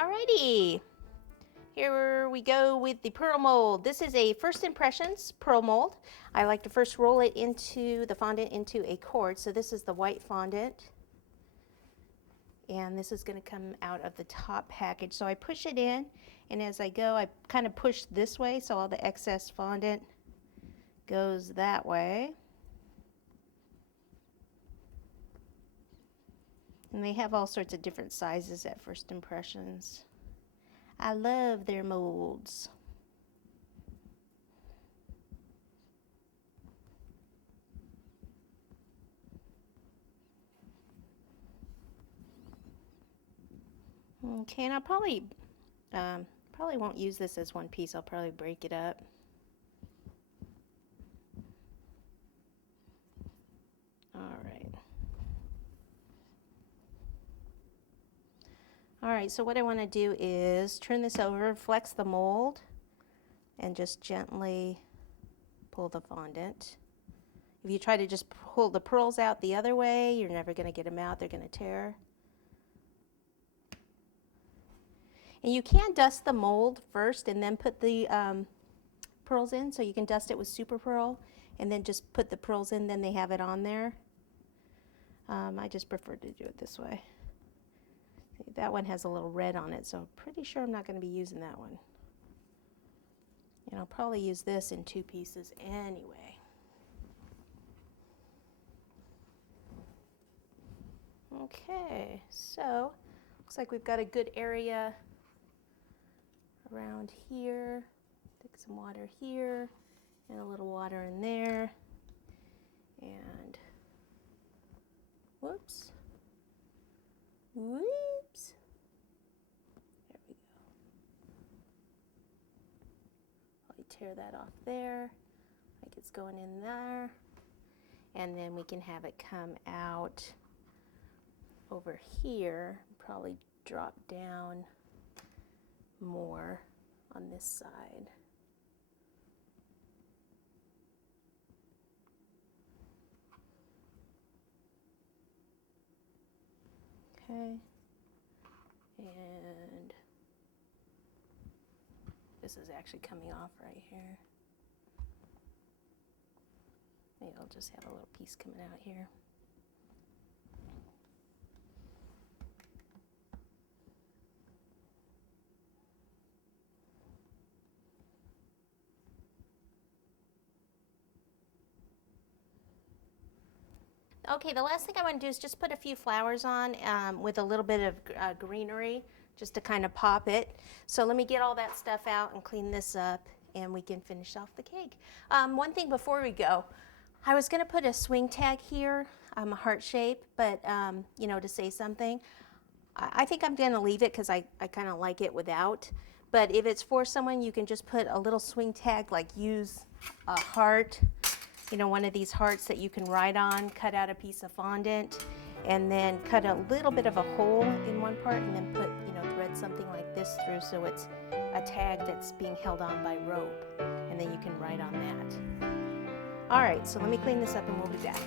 Alrighty, here we go with the pearl mold. This is a First Impressions pearl mold. I like to first roll it into the fondant into a cord. So this is the white fondant. And this is going to come out of the top package. So I push it in, and as I go, I kind of push this way so all the excess fondant goes that way. And they have all sorts of different sizes at First Impressions. I love their molds. Okay, and I'll probably won't use this as one piece. I'll probably break it up. All right, so what I want to do is turn this over, flex the mold, and just gently pull the fondant. If you try to just pull the pearls out the other way, you're never going to get them out. They're going to tear. And you can dust the mold first and then put the pearls in. So you can dust it with Super Pearl and then just put the pearls in, then they have it on there. I just prefer to do it this way. See, that one has a little red on it, so I'm pretty sure I'm not going to be using that one. And I'll probably use this in 2 pieces anyway. Okay, so looks like we've got a good area around here. Take some water here and a little water in there. And whoops. Whoops. There we go. I'll tear that off there, like it's going in there. And then we can have it come out over here, probably drop down more on this side. Okay, and this is actually coming off right here. Maybe I'll just have a little piece coming out here. Okay, the last thing I want to do is just put a few flowers on with a little bit of greenery, just to kind of pop it. So let me get all that stuff out and clean this up, and we can finish off the cake. One thing before we go, I was going to put a swing tag here, a heart shape, but you know, to say something. I think I'm going to leave it because I kind of like it without. But if it's for someone, you can just put a little swing tag, like use a heart. You know, one of these hearts that you can write on, cut out a piece of fondant, and then cut a little bit of a hole in one part, and then put, you know, thread something like this through so it's a tag that's being held on by rope, and then you can write on that. All right, so let me clean this up and we'll be back.